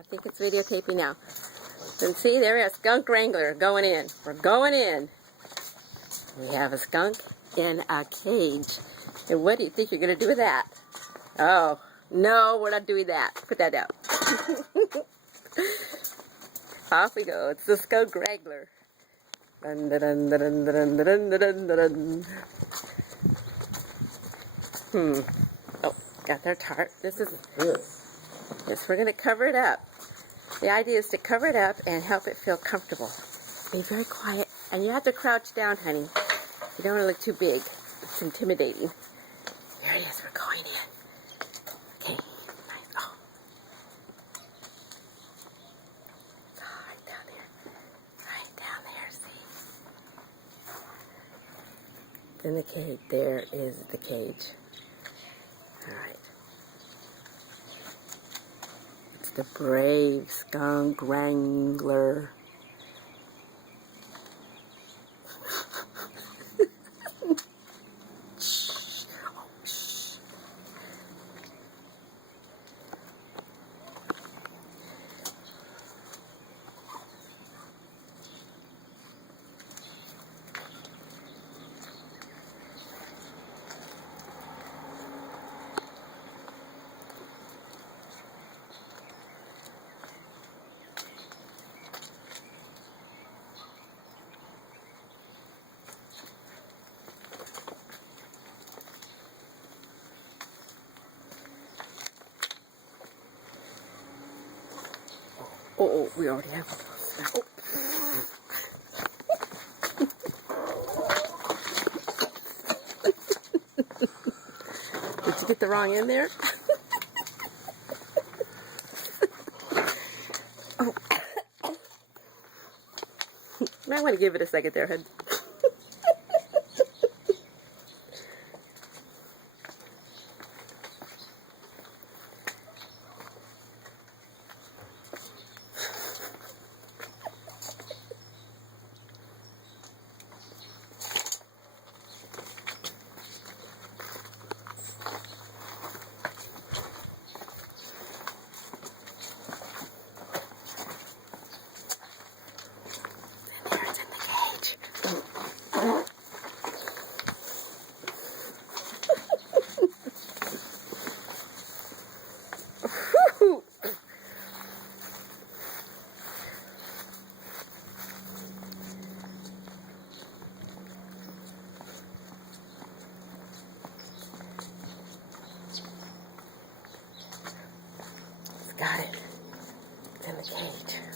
I think it's videotaping now. And see, there is a skunk wrangler going in. We're going in. We have a skunk in a cage. And what do you think you're going to do with that? Oh, no, we're not doing that. Put that down. Off we go. It's the skunk wrangler. Dun, dun, dun, dun, dun, dun, dun, dun, dun. Oh, got their tarp. This is... Yes, we're going to cover it up. The idea is to cover it up and help it feel comfortable. Be very quiet. And you have to crouch down, honey. You don't want to look too big. It's intimidating. There it is. We're going in. Okay. Nice. Oh. It's all right down there. Right down there, see? Then the cage. There is the cage. All right. The brave skunk wrangler. Oh, we already have one. Oh. Did you get the wrong end there? Oh. Might want to give it a second there, hun. Got it. It's in the cage.